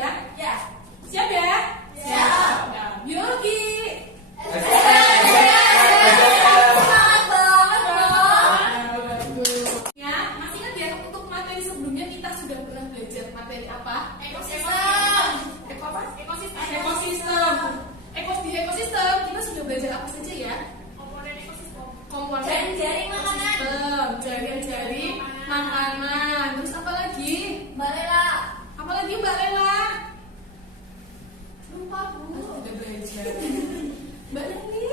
ya? Ya. Siap ya? Siap. Nah, biologi. Semangat banget dong. Ya, masih ingat ya untuk materi sebelumnya kita sudah pernah belajar materi apa? Ekosistem. Ekosistem. Di ekosistem kita sudah belajar apa saja ya? Komponen ekosistem. Komponen Jaring-jaring makanan. ekosistem, jaring-jaring makanan. Terus apa lagi? Mbak Lela. Apa lagi Mbak Lela? Lupa Bu. Udah belajar. Mbak Leli?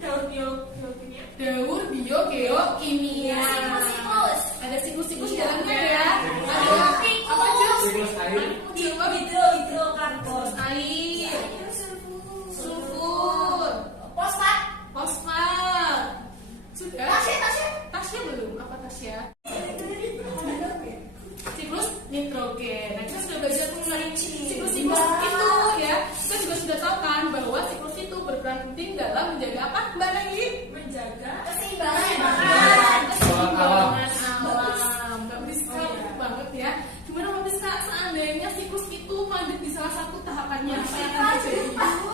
Daur biokimia. Daur biokimia. Siklus. Ada siklus-siklus Iya. dalamnya ya. Ada Siklus. apa aja? Siklus air. Hidrokarbon. Air, sulfur, Fosfat. fosfat. Sudah? Tasya. Tasya belum? Apa Tasya? Siklus nitrogen. Nah, kita sudah belajar mengenai siklus-siklus itu ya. Kita juga sudah tahu kan bahwa siklus itu berperan penting dalam menjaga apa, Mbak Leli? Menjaga keseimbangan Keseimbangan alam. alam. Mbak Priska banget ya. Gimana Mbak Priska seandainya siklus itu mandek di salah satu tahapannya? Apa yang akan terjadi?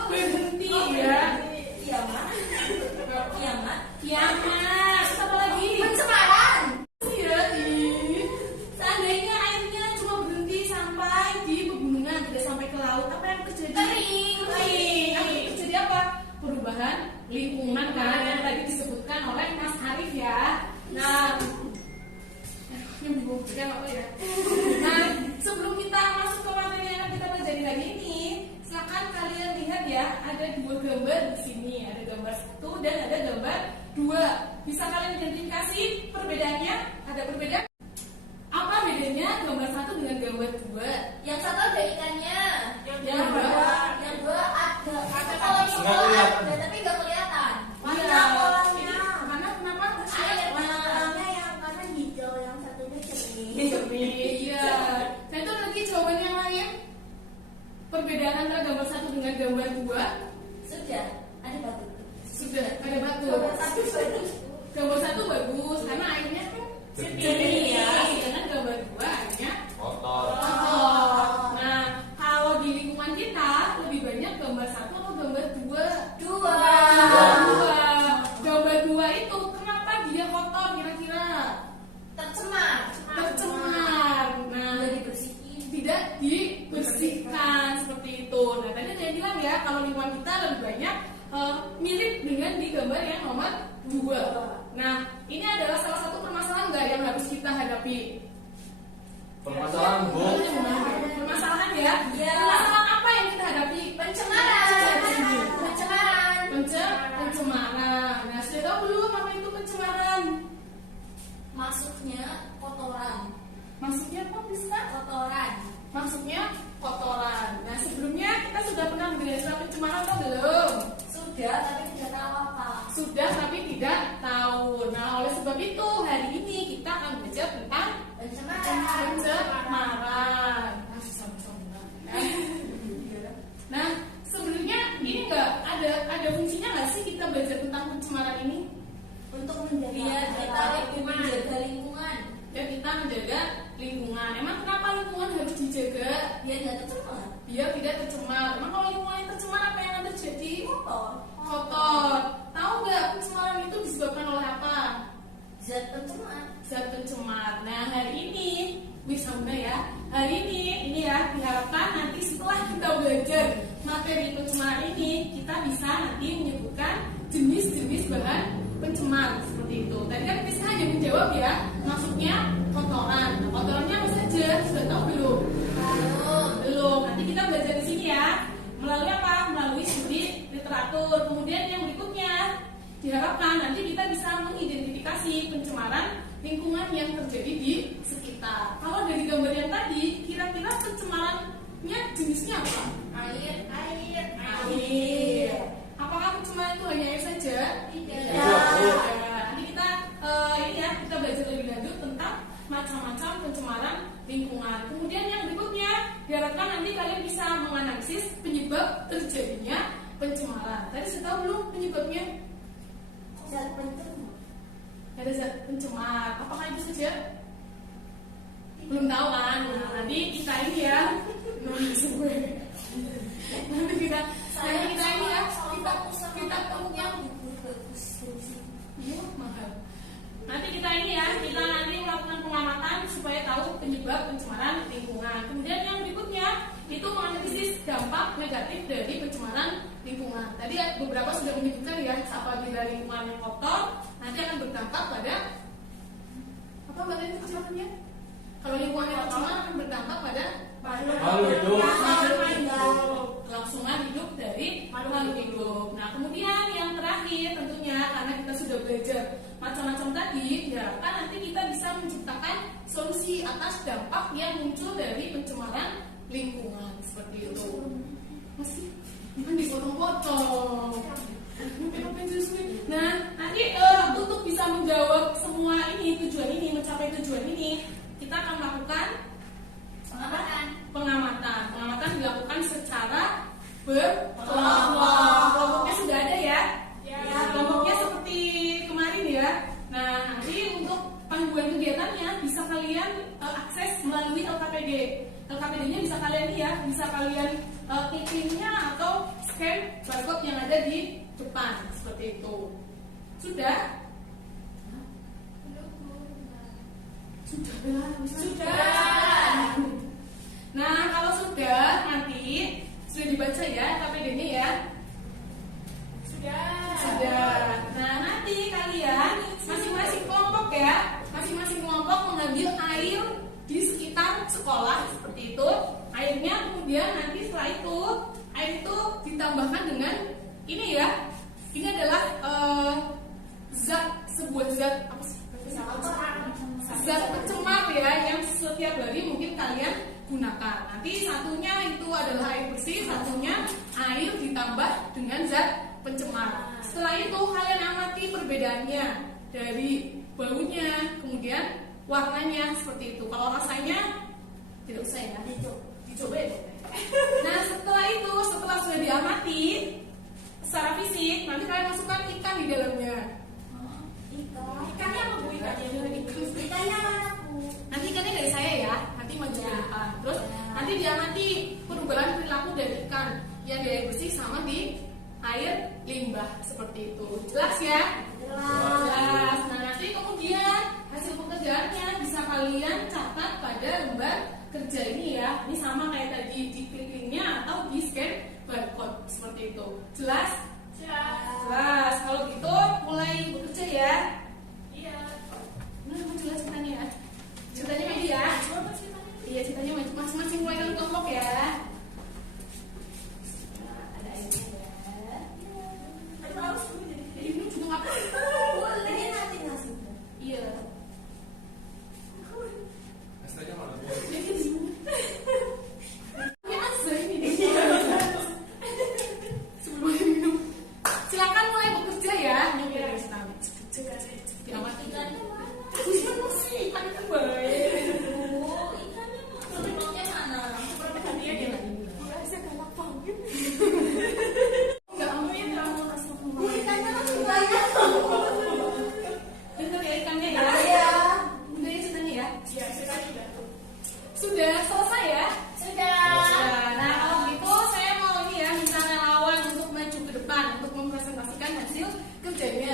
Berhenti ya. Kiamat. Kiamat. Terus apa lagi? Pencemaran. Iya, seandainya airnya cuma berhenti sampai di pegunungan, tidak sampai ke laut, apa yang terjadi? Kering. Kering. Terjadi apa? Perubahan lingkungan kan yang tadi disebutkan oleh Mas Arif ya. Nah, yang dibuktikan apa ya? Nah, sebelum kita masuk ke materi yang akan kita pelajari hari ini, silakan kalian lihat ya, ada dua gambar di sini, ada gambar 1 dan ada gambar 2. Bisa kalian identifikasi perbedaannya? Ada perbedaan? Apa bedanya gambar 1 dengan gambar 2? Yang satu ada ikannya. Yang Yang dua ada. Kalau yang Nggak dua kelihatan. ada tapi nggak kelihatan. Iya. Karena kenapa? Air Warna kolamnya yang kanan hijau, yang satunya jernih. Iya. Nah itu lagi jawaban yang lain. Perbedaan antara gambar 1 dengan gambar 2 sudah ada batu. sudah ada batu. Gambar satu bagus. Gambar 1 bagus karena airnya kan Jernih ya. sedangkan gambar 2 airnya Kotor. kotor. Nah kalau di lingkungan kita lebih banyak gambar 1 atau gambar 2? Dua. Gambar 2 itu kenapa dia kotor kira-kira? Tercemar. Tercemar. Nah Udah dibersihin. tidak dibersihkan seperti itu. Nah tadi saya bilang ya kalau lingkungan kita lebih banyak mirip dengan di gambar yang nomor 2. Nah ini adalah salah satu permasalahan nggak yang harus kita hadapi? Permasalahan Bu. Permasalahan ya? Iya. Permasalahan apa yang kita hadapi? Pencemaran. Pencemaran. Pencemaran. Nah sudah tahu belum apa itu pencemaran? Masuknya kotoran. Maksudnya apa bisa? Kotoran. Maksudnya kotoran. Nah sebelumnya kita sudah pernah mendengar istilah pencemaran atau belum? Sudah tapi tidak tahu apa. Sudah tapi tidak tahu. Nah oleh sebab itu hari ini kita akan belajar tentang Pencemaran. pencemaran. Nah, susah-susah banget. Nah sebenarnya ini nggak ada fungsinya nggak sih kita belajar tentang pencemaran ini? Untuk menjaga biar kita lebih menjaga lingkungan. Ya kita menjaga lingkungan. Emang kenapa lingkungan harus dijaga? Biar nggak tercemar. Biar tidak tercemar. Emang kalau lingkungan yang tercemar apa yang akan terjadi? Kotor. Kotor. Tahu nggak pencemaran itu disebabkan oleh apa? Zat pencemar. Zat pencemar. Nah hari ini bisa mudah ya. Hari ini ya diharapkan nanti setelah kita belajar materi pencemaran ini kita bisa nanti menyebutkan jenis-jenis bahan pencemar seperti itu. Tadi kan kita hanya menjawab ya, maksudnya kotoran. Nah, kotorannya apa saja? Sudah tahu belum? Belum. Nanti kita belajar di sini ya. Melalui apa? Melalui studi literatur. Kemudian yang berikutnya diharapkan nanti kita bisa mengidentifikasi pencemaran lingkungan yang terjadi di sekitar. Kalau dari gambar yang tadi, kira-kira pencemarannya jenisnya apa? Air. Apakah pencemaran itu hanya air saja? Tidak. Nanti kita ini ya kita belajar lebih lanjut tentang macam-macam pencemaran lingkungan. Kemudian yang berikutnya diharapkan nanti kalian bisa menganalisis penyebab terjadinya pencemaran. Tadi sudah tahu belum penyebabnya? Zat pencemar. Ada zat pencemar. Apakah itu saja? Belum tahu kan? Nah, nanti kita ini ya muncul dari pencemaran lingkungan seperti itu. Masih kan dipotong-potong. Nah, nanti untuk bisa menjawab semua ini, tujuan ini, mencapai tujuan ini, kita akan melakukan pengamatan. Pengamatan dilakukan secara berkelompok. Kelompoknya sudah ada ya? Ya. Kelompoknya seperti kemarin ya. Nah, nanti untuk panduan kegiatannya bisa kalian akses melalui LKPD. LKPD-nya bisa kalian lihat, bisa kalian klik linknya atau scan barcode yang ada di depan seperti itu. Sudah? Sudah. Nah, kalau sudah nanti sudah dibaca ya LKPD-nya ya. Sudah. Nah, nanti kalian masing-masing kelompok ya, masing-masing kelompok mengambil air di sekitar sekolah seperti itu. Airnya kemudian nanti setelah itu air itu ditambahkan dengan ini ya. Ini adalah sebuah zat apa sih? Zat pencemar ya yang setiap hari mungkin kalian gunakan. Nanti satunya itu adalah air bersih, satunya air ditambah dengan zat pencemar. Setelah itu kalian amati perbedaannya dari baunya, kemudian warnanya seperti itu. Kalau rasanya tidak usah ya, dicoba ya. Nah, setelah itu, setelah sudah diamati secara fisik, nanti kalian masukkan ikan di dalamnya. Ikannya apa bu? Ikannya mana bu? Nanti ikannya dari saya ya, nanti menjelaskan. Terus nanti diamati perubahan perilaku dari ikan yang di air bersih sama di air limbah seperti itu. Jelas ya? Jelas. Nah, nanti kemudian hasil pekerjaannya bisa kalian catat pada lembar kerja ini ya. Ini sama kayak tadi di klik linknya atau di scan barcode seperti itu. Jelas? Jelas. Kalau gitu mulai bekerja ya. Iya. Nah, jelas ceritanya ya. Ceritanya maju ya. Iya, ceritanya maju. Masing-masing mulai dari kelompok ya. Ada airnya ya. Jadi ini juga apa? Boleh nanti nasi. Iya. Asalnya mana? Ya azan ini. Sebelum minum. Silakan mulai bekerja ya. Diamati. Ikannya mana? Ikannya kan baik. Ikannya mana? Berapa hadiah dia lagi? Saya galak banget. Enggak amin kamu langsung kembali. Ikannya masih banyak. Dengar ya ikannya ya. Iya. Udah ya ceritanya ya. Iya, ceritanya sudah selesai ya. Sudah. Nah, kalau gitu saya mau ini ya minta relawan untuk maju ke depan untuk mempresentasikan hasil kerjanya.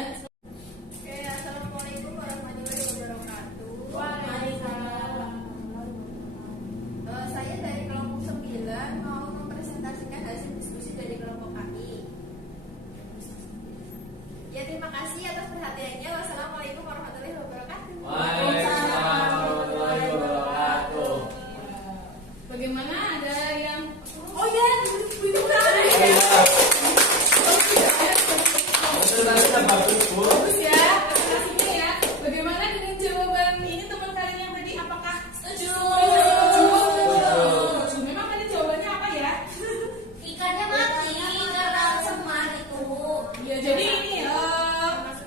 Oke, assalamualaikum warahmatullahi wabarakatuh. Waalaikumsalam. Saya dari kelompok 9 mau mempresentasikan hasil diskusi dari kelompok kami. Ya, terima kasih atas perhatiannya. Wassalamualaikum warahmatullahi wabarakatuh. Waalaikumsalam warahmatullahi wabarakatuh. Bagaimana ada yang ya itu Presentasinya bagus bu. bagus ya presentasinya ya. Bagaimana dengan jawaban ini teman kalian yang tadi? Apakah setuju? Setuju. Memang tadi jawabannya apa ya? Ikannya mati karena cemar itu. Ya, jadi ini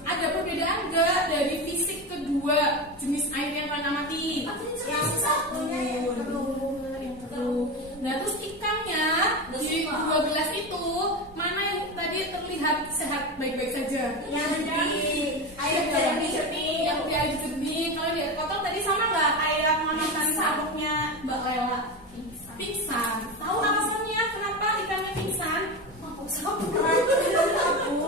ada perbedaan enggak dari fisik kedua jenis air yang kalian amati? Yang satunya yang Yang nah, terus ikannya di dua gelas itu mana yang tadi terlihat sehat baik-baik saja? yang di air jernih. Yang di air jernih. Kalau di air kotor tadi sama nggak kayak memakan sabuknya Mbak Lela? Pingsan. Tahu alasannya kenapa ikannya pingsan?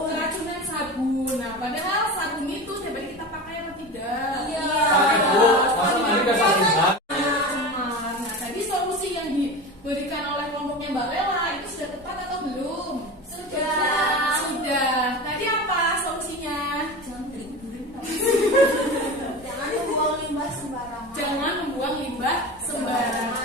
Keracunan sabun. Nah, padahal sabun itu sebaiknya kita pakai atau tidak? Iya. Pakai bu. Masa nanti kesalahan. Nah, tadi solusi yang diberikan oleh kelompoknya Mbak Lela itu sudah tepat atau belum? Sudah. Tadi apa solusinya? Jangan membuang limbah sembarangan. Jangan membuang limbah sembarangan.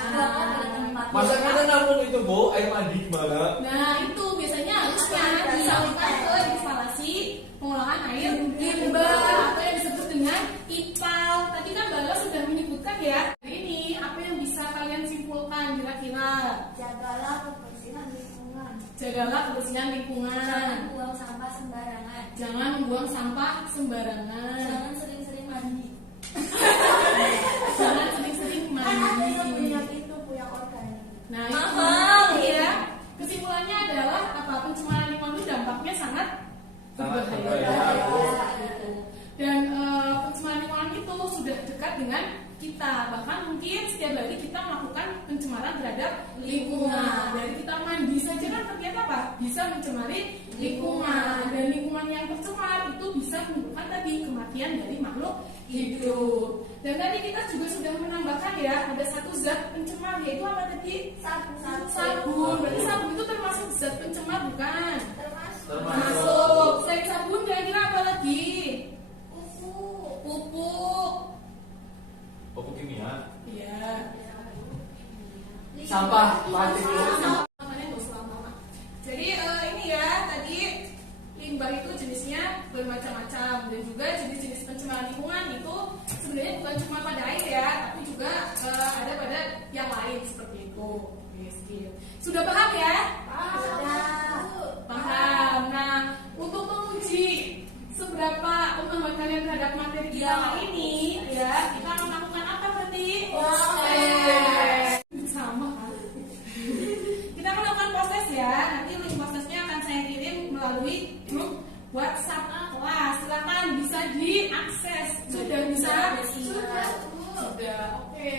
Masa kata nampung itu bu, air mandi gimana? Nah, itu biasanya harusnya disalurkan ke instalasi pengolahan air limbah atau yang disebut dengan IPAL. Tadi kan Mbak Lela sudah menyebutkan ya. Ini apa yang bisa kalian kira-kira? Jagalah kebersihan lingkungan. Jagalah kebersihan lingkungan. Jangan buang sampah sembarangan. Jangan membuang sampah sembarangan. Jangan sering-sering mandi. Jangan sering-sering Kan ada mandi. yang punya itu punya organik. Nah, Mahal. itu ya. Kesimpulannya adalah apa, pencemaran lingkungan itu dampaknya sangat Sangat berbahaya. berbahaya. Dan pencemaran lingkungan itu sudah dekat dengan kita. Bahkan mungkin setiap hari kita melakukan pencemaran terhadap lingkungan. Dari kita mandi saja kan ternyata apa? Bisa mencemari lingkungan. Dan lingkungan yang tercemar itu bisa menimbulkan tadi kematian dari makhluk hidup. Dan tadi kita juga sudah menambahkan ya, ada satu zat pencemar, yaitu apa tadi? Sabun. Berarti sabun itu termasuk zat pencemar bukan? Termasuk. Selain sabun kira-kira apa lagi? Pupuk. Pupuk kimia. Iya. Sampah plastik. Namanya nggak usah lama-lama. Jadi ini ya tadi limbah itu jenisnya bermacam-macam, dan juga jenis-jenis pencemaran lingkungan itu sebenarnya bukan cuma pada air ya, tapi juga ada pada yang lain seperti itu. Sudah paham ya? Paham. Nah, untuk menguji seberapa pemahaman kalian terhadap materi kita ini, ya kita akan melakukan apa berarti? Sama kan? Kita akan melakukan proses ya. Nanti link prosesnya akan saya kirim melalui grup WhatsApp kelas. Silakan bisa diakses. Sudah bisa? Sudah. Oke.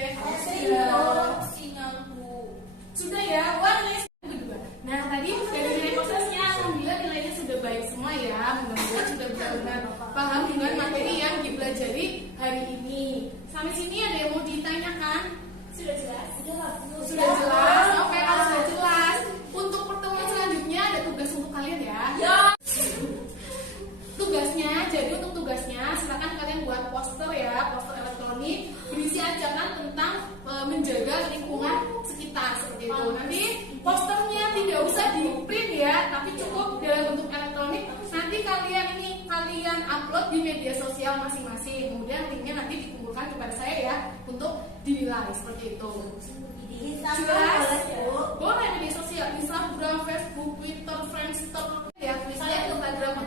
Sudah ya. Wah, kedua. Nah, tadi dari nilai prosesnya alhamdulillah nilainya sudah baik semua ya. Mudah-mudahan sudah benar-benar paham dengan materi yang dipelajari hari ini. Sampai sini ada yang mau ditanyakan? Sudah jelas? Sudah jelas? Oke, kalau sudah jelas, untuk pertemuan selanjutnya ada tugas untuk kalian ya. Tugasnya, jadi untuk tugasnya silakan kalian buat poster ya, poster elektronik berisi ajakan tentang menjaga lingkungan sekitar seperti itu. Nanti posternya tidak usah di print ya, tapi cukup dalam bentuk elektronik. Nanti kalian upload di media sosial masing-masing. Kemudian linknya nanti dikumpulkan kepada saya ya untuk dinilai seperti itu. Jelas? Boleh media sosial, Instagram, Facebook, Twitter, Friendster, ya, Instagram, kan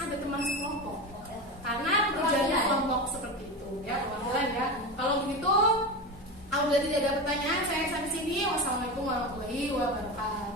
ada teman sekelompok. Karena kerjanya kelompok seperti itu ya, teman-teman ya. Kalau begitu, apabila tidak ada pertanyaan, saya sampai sini. Wassalamualaikum warahmatullahi wabarakatuh.